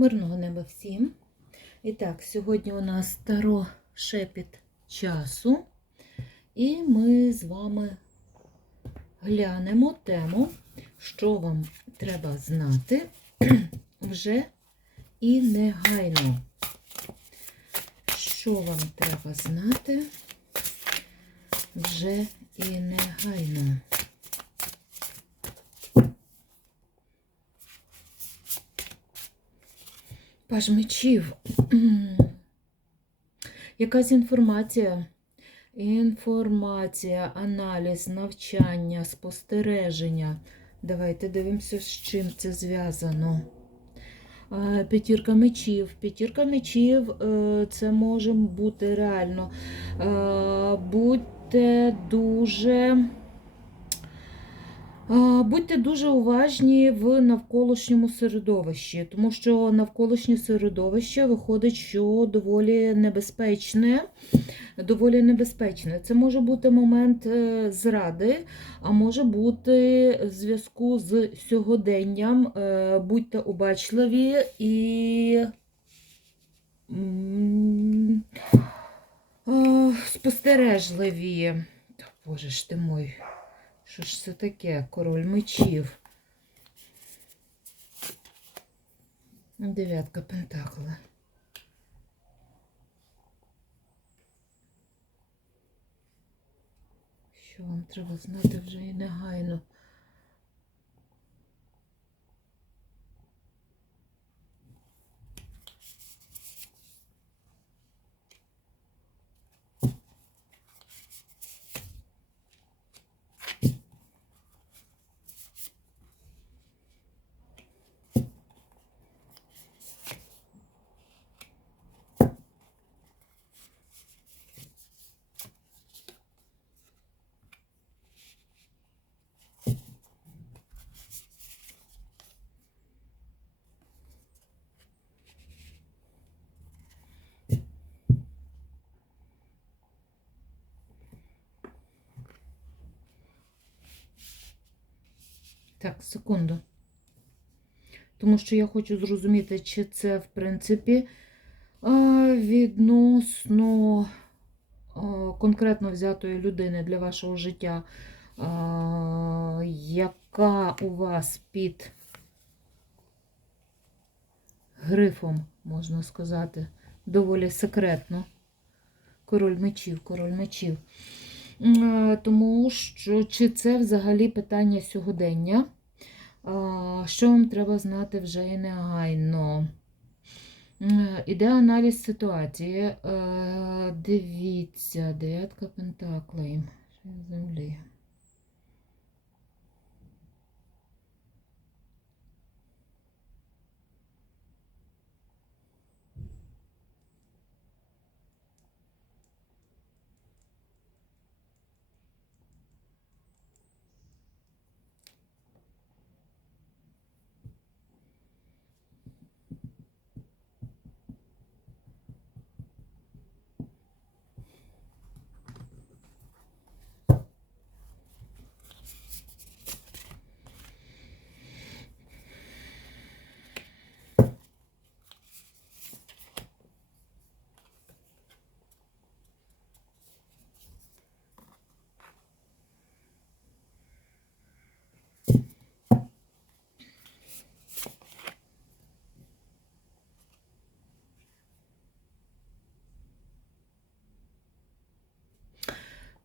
Мирного неба всім. І так, сьогодні у нас таро шепіт часу. І ми з вами глянемо тему, що вам треба знати вже і негайно. Що вам треба знати вже і негайно. Паж мечів. Якась інформація. Інформація, аналіз, навчання, спостереження. Давайте дивимося, з чим це зв'язано. П'ятірка мечів. П'ятірка мечів е, це може бути реально. Е, Будьте дуже. Будьте дуже уважні в навколишньому середовищі, тому що навколишнє середовище виходить, що доволі небезпечне. Доволі небезпечне. Це може бути момент е, зради, а може бути в зв'язку з сьогоденням. Е, Будьте обачливі і е, спостережливі. Боже ж ти мой. Що ж це таке? Король мечів. Дев'ятка пентакла. Що вам треба знати вже і негайно? Так, секунду. Тому що я хочу зрозуміти, чи це, в принципі, відносно конкретно взятої людини для вашого життя, яка у вас під грифом, можна сказати, доволі секретно. Король мечів, король мечів. Е, Тому що чи це взагалі питання сьогодення? Що вам треба знати вже і негайно? М, Іде аналіз ситуації. Е, Дивіться, дев'ятка пентаклей. Землі.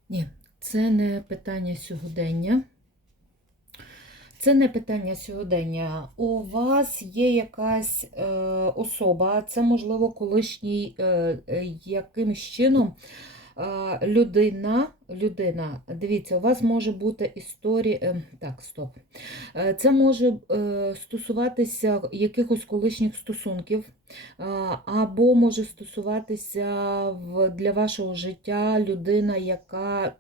Ні, це не питання сьогодення. Це не питання сьогодення. У вас є якась е, особа, це, можливо, колишній е, е, якимось чином е, людина. людина. Дивіться, у вас може бути історія. Е, так, стоп. Е, це може е, стосуватися якихось колишніх стосунків, е, або може стосуватися в, для вашого життя людина, яка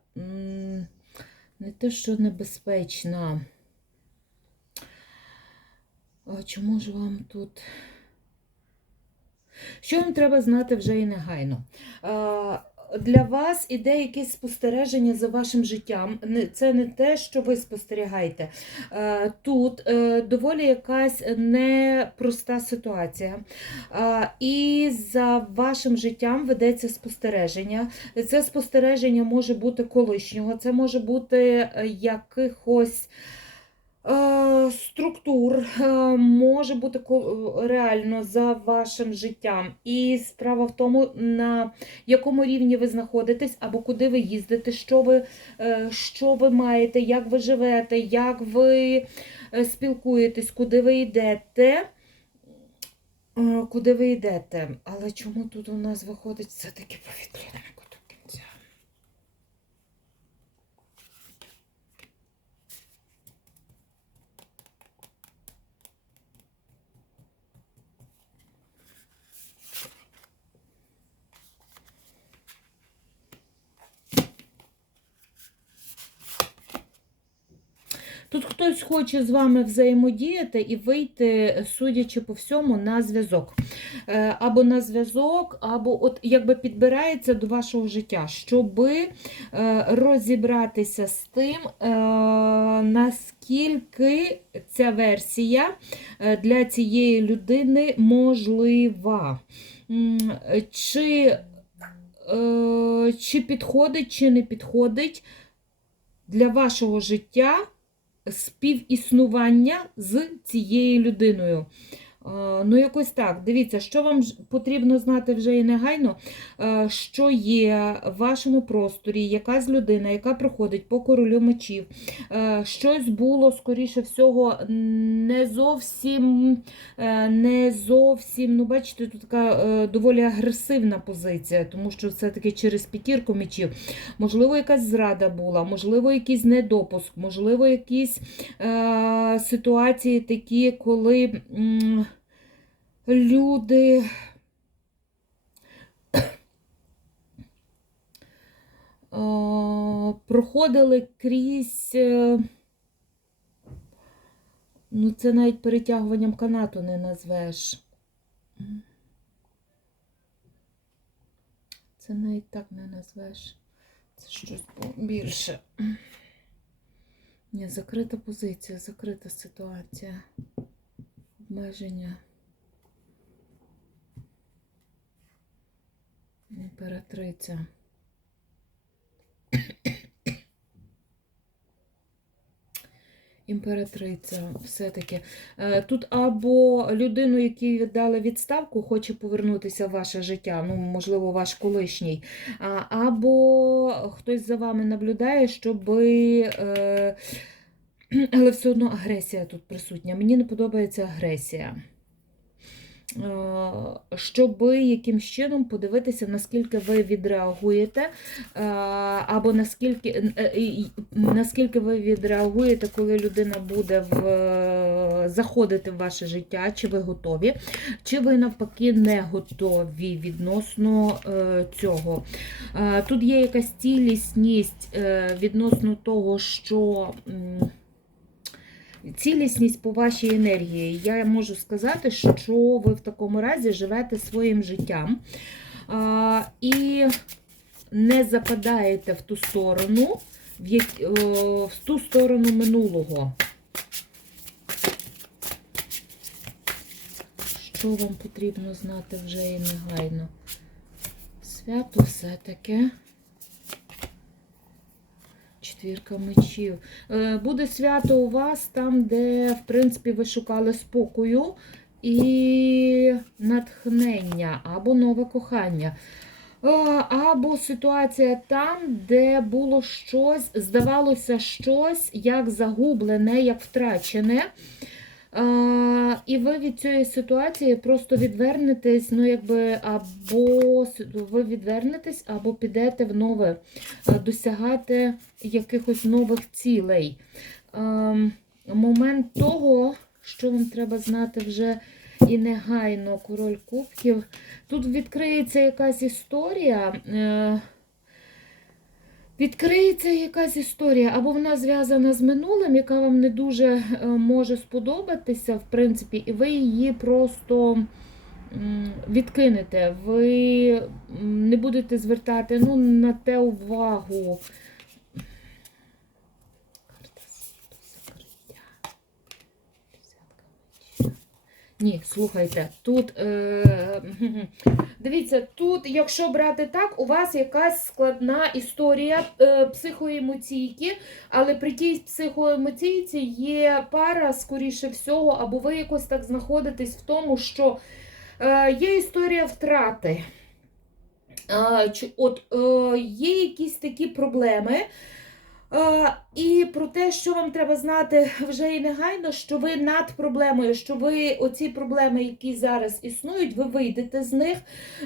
не те, що небезпечна. А Чому ж вам тут? Що вам треба знати вже і негайно? Для вас іде якесь спостереження за вашим життям. Це не те, що ви спостерігаєте. Е, Тут е, доволі якась непроста ситуація. Е, І за вашим життям ведеться спостереження. Це спостереження може бути колишнього, це може бути якихось. Е, Структур е, може бути реально за вашим життям. І справа в тому, на якому рівні ви знаходитесь, або куди ви їздите, що ви, е, що ви маєте, як ви живете, як ви е, спілкуєтесь, куди ви йдете. Е, Куди ви йдете? Але чому тут у нас виходить все-таки повітрянку до кінця? Тут хтось хоче з вами взаємодіяти і вийти, судячи по всьому, на зв'язок. Е, Або на зв'язок, або от якби підбирається до вашого життя, щоби е, розібратися з тим, е, наскільки ця версія для цієї людини можлива. Чи, чи підходить, чи не підходить для вашого життя співіснування з цією людиною. Е, Ну, якось так. Дивіться, що вам потрібно знати вже і негайно, е, що є в вашому просторі, якась людина, яка проходить по королю мечів. Е, Щось було, скоріше всього, не зовсім, не зовсім, ну, бачите, тут така доволі агресивна позиція, тому що все-таки через п'ятірку мечів. Можливо, якась зрада була, можливо, якийсь недопуск, можливо, якісь е, ситуації такі, коли м, люди. е, Проходили крізь, е, ну це навіть перетягуванням канату не назвеш. Це навіть так не назвеш. Це щось більше. Ні, закрита позиція, закрита ситуація. Обмеження. Імператриця. Імператриця, все-таки. Е, Тут або людину, якій віддали відставку, хоче повернутися в ваше життя, ну, можливо, ваш колишній, або хтось за вами наблюдає, щоби. Е, але все одно агресія тут присутня. Мені не подобається агресія. Е, Щоби якимсь чином подивитися, наскільки ви відреагуєте, е, або наскільки, е, наскільки ви відреагуєте, коли людина буде в, заходити в ваше життя, чи ви готові, чи ви навпаки не готові відносно цього. Тут є якась цілісність відносно того, що. Цілісність по вашій енергії. Я можу сказати, що ви в такому разі живете своїм життям а, і не западаєте в ту сторону, в, як, в ту сторону минулого. Що вам потрібно знати вже і негайно? Свято все-таки. Четвірка мечів. Е, Буде свято у вас там, де, в принципі, ви шукали спокою і натхнення, або нове кохання. Е, Або ситуація там, де було щось, здавалося, щось як загублене, як втрачене. І ви від цієї ситуації просто відвернетесь, ну якби або ви відвернетесь, або підете в нове, досягати якихось нових цілей. Момент того, що вам треба знати вже і негайно король кубків. Тут відкриється якась історія. Відкриється якась історія, або вона зв'язана з минулим, яка вам не дуже е, може сподобатися, в принципі, і ви її просто відкинете, ви не будете звертати ну, на те увагу. Ні, слухайте, тут е, дивіться, тут, якщо брати так, у вас якась складна історія е, психоемоційки, але при тій психоемоційці є пара, скоріше всього, або ви якось так знаходитесь в тому, що е, є історія втрати. Е, От е, є якісь такі проблеми. І про те, що вам треба знати вже і негайно, що ви над проблемою, що ви оці проблеми, які зараз існують, ви вийдете з них.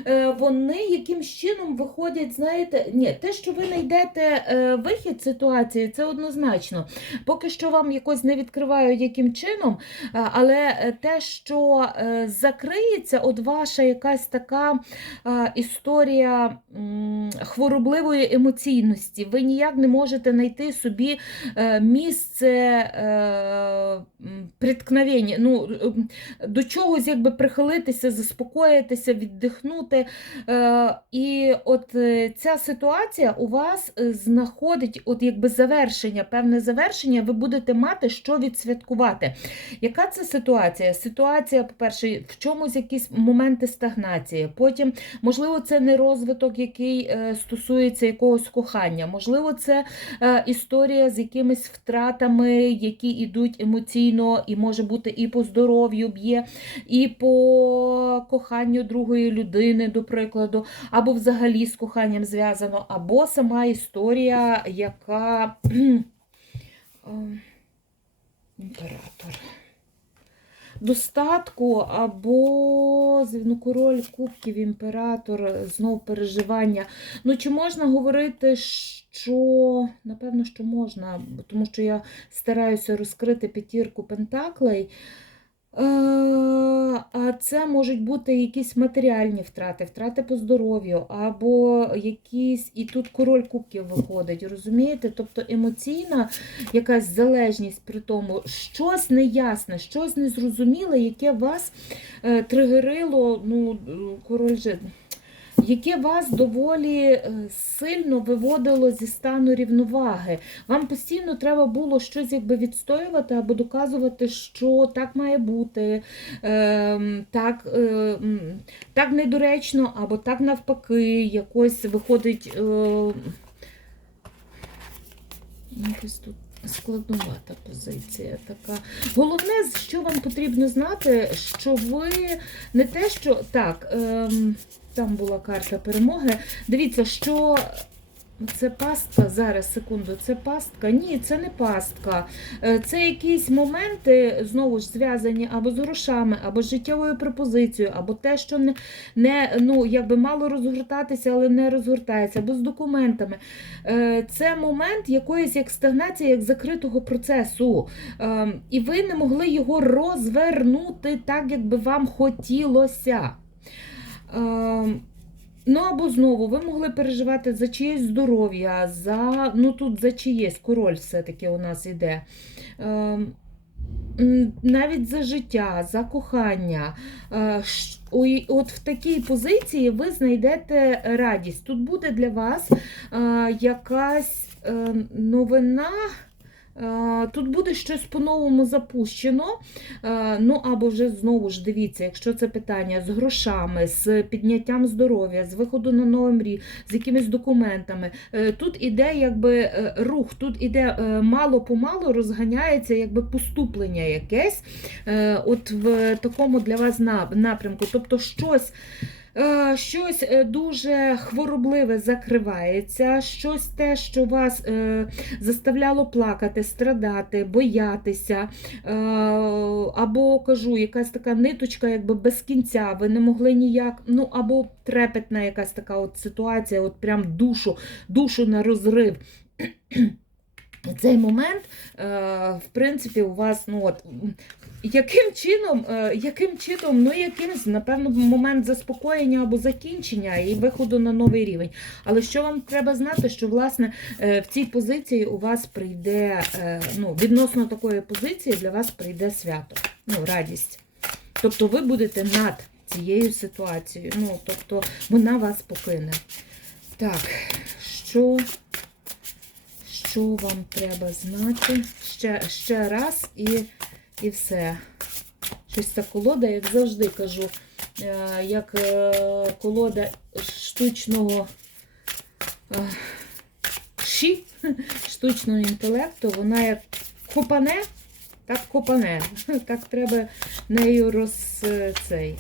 Е, Вони якимсь чином виходять, знаєте, ні, те, що ви знайдете е, вихід ситуації, це однозначно. Поки що вам якось не відкривають яким чином, але е, те, що закриється, от ваша якась така історія хворобливої емоційності. Ви ніяк не можете знайти собі е, місце е, приткновення, ну, е, до чогось якби прихилитися, заспокоїтися, віддихнути. І от ця ситуація у вас знаходить от якби завершення, певне завершення, ви будете мати що відсвяткувати. Яка це ситуація? Ситуація, по-перше, в чомусь якісь моменти стагнації. Потім, можливо, це не розвиток, який стосується якогось кохання. Можливо, це історія з якимись втратами, які йдуть емоційно, і може бути і по здоров'ю б'є, і по коханню другої людини, до прикладу, або взагалі з коханням зв'язано, або сама історія, яка. Імператор. Достатку або ну, король кубків, імператор, знов переживання. Ну, чи можна говорити, що напевно, що можна, тому що я стараюся розкрити п'ятірку пентаклей. Е, А це можуть бути якісь матеріальні втрати, втрати по здоров'ю, або якісь, і тут король кубків виходить, розумієте? Тобто емоційна якась залежність при тому, щось неясне, щось незрозуміле, яке вас е, тригерило, ну, король же, яке вас доволі е, сильно виводило зі стану рівноваги. Вам постійно треба було щось якби відстоювати або доказувати, що так має бути, е, так, е, так недоречно, або так навпаки, якось виходить. Е, якось тут складновата позиція така. Головне, що вам потрібно знати, що ви не те, що так, ем, там була карта перемоги. Дивіться, що це пастка. Зараз, секунду, це пастка. Ні, це не пастка. Е, Це якісь моменти, знову ж зв'язані або з грошами, або з життєвою пропозицією, або те, що не, не ну, якби мало розгортатися, але не розгортається, або з документами. Е, Це момент якоїсь як стагнації, як закритого процесу. Ем, І ви не могли його розвернути так, як би вам хотілося. Ем, Ну, або знову, ви могли переживати за чиєсь здоров'я, за, ну тут за чиєсь, король все-таки у нас іде. Ем, м, навіть за життя, за кохання. Е, От в такій позиції ви знайдете радість. Тут буде для вас е, якась е, новина. Е, Тут буде щось по-новому запущено. Е, Ну або вже знову ж дивіться, якщо це питання з грошами, з підняттям здоров'я, з виходу на новий мрій, з якимись документами. Е, Тут іде якби рух, тут іде мало-помалу розганяється якби поступлення якесь от в такому для вас напрямку. Тобто щось. Е, Щось е, дуже хворобливе закривається, щось те, що вас е, заставляло плакати, страдати, боятися. Або кажу, якась така ниточка, якби без кінця, ви не могли ніяк, ну або трепетна якась така от ситуація, от прям душу, душу на розрив. Цей момент, в принципі, у вас, ну от, яким чином, е, яким чином, ну якимсь, напевно, момент заспокоєння або закінчення і виходу на новий рівень. Але що вам треба знати, що власне е, в цій позиції у вас прийде, е, ну, відносно такої позиції для вас прийде свято, ну, радість. Тобто ви будете над цією ситуацією. Ну, тобто вона вас покине. Так, що, що вам треба знати? Ще, ще раз і, і все. Щось та колода, як завжди кажу, е, як е, колода штучного е, ші, штучного інтелекту, вона як копане, так копане. Так треба нею роз, е, цей,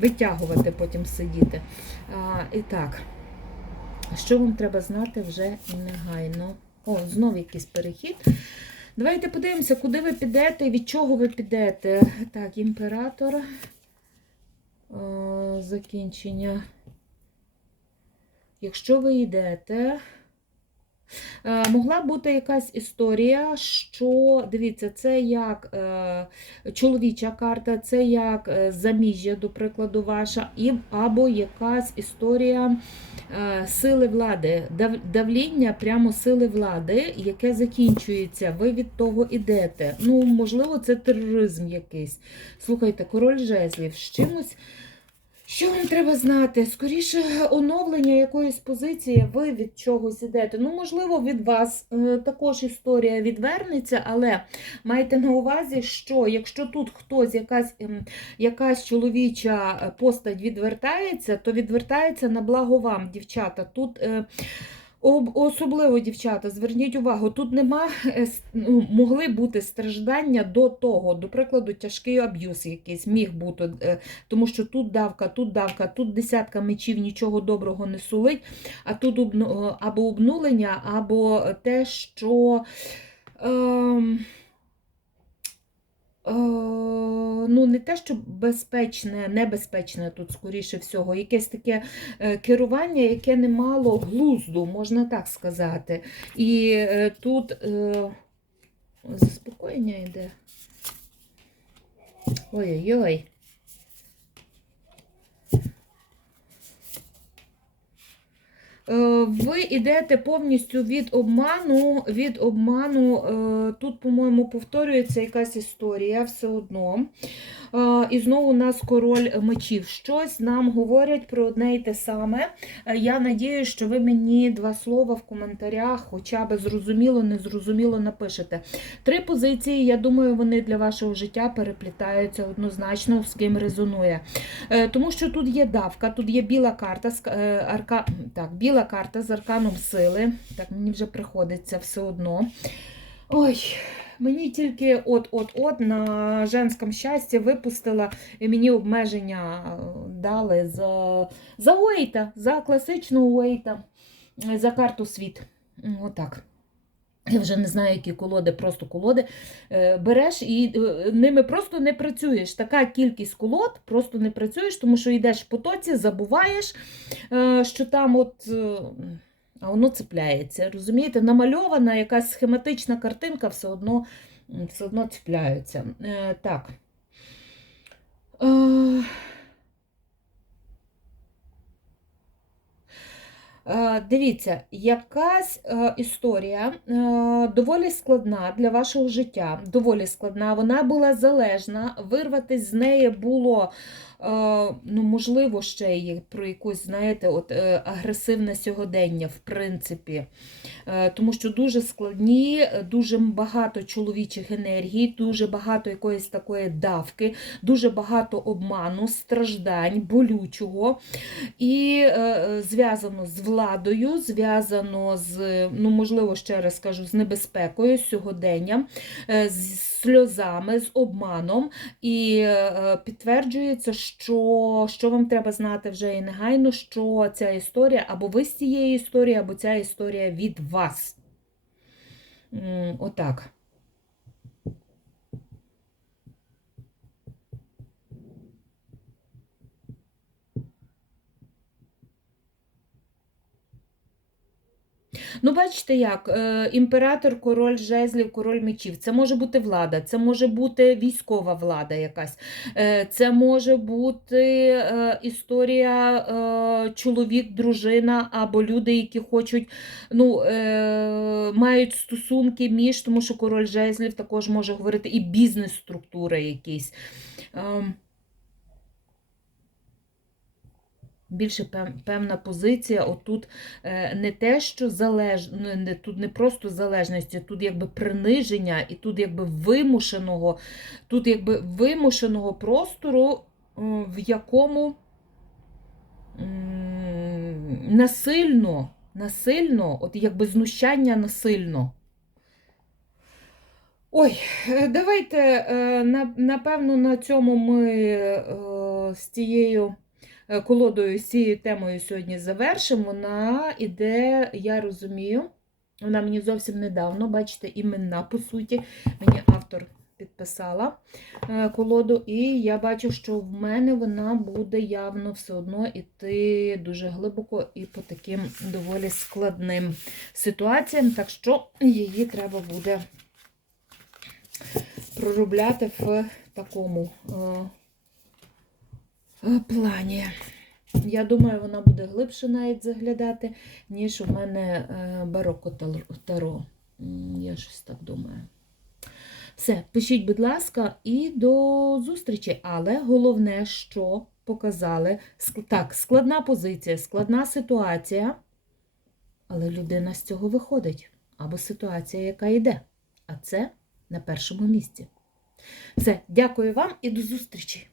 витягувати, потім сидіти. І так, що вам треба знати вже негайно? О, знов якийсь перехід. Давайте подивимося, куди ви підете, від чого ви підете. Так, імператор. Е, Закінчення. Якщо ви йдете, могла бути якась історія, що, дивіться, це як е, чоловіча карта, це як е, заміжжя, до прикладу, ваша, або якась історія е, сили влади, дав- давління прямо сили влади, яке закінчується. Ви від того ідете. Ну, можливо, це тероризм якийсь. Слухайте, король жезлів з чимось. Що вам треба знати? Скоріше оновлення якоїсь позиції, ви від чогось ідете. Ну, можливо, від вас е, також історія відвернеться, але майте на увазі, що якщо тут хтось, якась, ем, якась чоловіча е, постать відвертається, то відвертається на благо вам, дівчата. Тут е, особливо, дівчата, зверніть увагу, тут нема, е, ну, могли бути страждання до того, до прикладу, тяжкий аб'юз якийсь міг бути, е, тому що тут давка, тут давка, тут десятка мечів нічого доброго не сулить, а тут або обнулення, або те, що. Е, ну, не те, що безпечне, небезпечне тут, скоріше всього, якесь таке е, керування, яке не мало глузду, можна так сказати. І е, тут е, заспокоєння йде. Ой-ой-ой. Ви йдете повністю від обману. Від обману, е, тут, по-моєму, повторюється якась історія все одно. Е, І знову у нас король мечів. Щось нам говорять про одне і те саме. Е, Я надію, що ви мені два слова в коментарях, хоча б зрозуміло, незрозуміло напишете. Три позиції, я думаю, вони для вашого життя переплітаються однозначно, з ким резонує. Е, Тому що тут є давка, тут є біла карта, арка, так, біла карта з арканом сили. Так, мені вже приходиться все одно. Ой, мені тільки от-от-от на женському щасті випустила і мені обмеження е, дали за, за Уейта, за класичного Уейта, за карту світ. Отак. Я вже не знаю, які колоди, просто колоди. Е, Береш і е, ними просто не працюєш. Така кількість колод, просто не працюєш, тому що йдеш в потоці, забуваєш, що там от. А воно цепляється. Розумієте, намальована якась схематична картинка все одно, все одно цепляється. Е, Так. Е, Е, Дивіться, якась е, історія е, доволі складна для вашого життя. Доволі складна. Вона була залежна. Вирватися з неї було ну, можливо ще й про якусь, знаєте, от е, агресивне сьогодення, в принципі. Е, Тому що дуже складні, е, дуже багато чоловічих енергій, дуже багато якоїсь такої давки, дуже багато обману, страждань, болючого. І е, зв'язано з владою, зв'язано з, ну, можливо, ще раз скажу, з небезпекою, з сьогоденням, е, з сльозами, з обманом. І е, підтверджується, що, що вам треба знати вже і негайно, що ця історія або ви з цієї історії, або ця історія від вас. Отак. Ну, бачите як, е, імператор, король жезлів, король мечів. Це може бути влада, це може бути військова влада якась, е, це може бути е, історія чоловік, дружина або люди, які хочуть, ну, мають стосунки між, тому що король жезлів також може говорити і бізнес-структури якісь. Ем, Більше певна позиція. Отут е, не те, що залеж... ну, не, тут не просто залежності, тут якби приниження, і тут якби вимушеного, тут якби вимушеного простору, е, в якому насильно, насильно, от якби знущання насильно. Ой, е, давайте, напевно, на цьому ми з цією е, колодою, з цією темою сьогодні завершимо. Вона іде, я розумію, вона мені зовсім недавно, бачите, імена, по суті, мені автор підписала е, колоду, і я бачу, що в мене вона буде явно все одно іти дуже глибоко і по таким доволі складним ситуаціям, так що її треба буде проробляти в такому е, е, плані. Я думаю, вона буде глибше навіть заглядати, ніж у мене е, бароко таро. Я щось так думаю. Все, пишіть, будь ласка, і до зустрічі. Але головне, що показали, так, складна позиція, складна ситуація, але людина з цього виходить. Або ситуація, яка йде. А це на першому місці. Все, дякую вам і до зустрічі!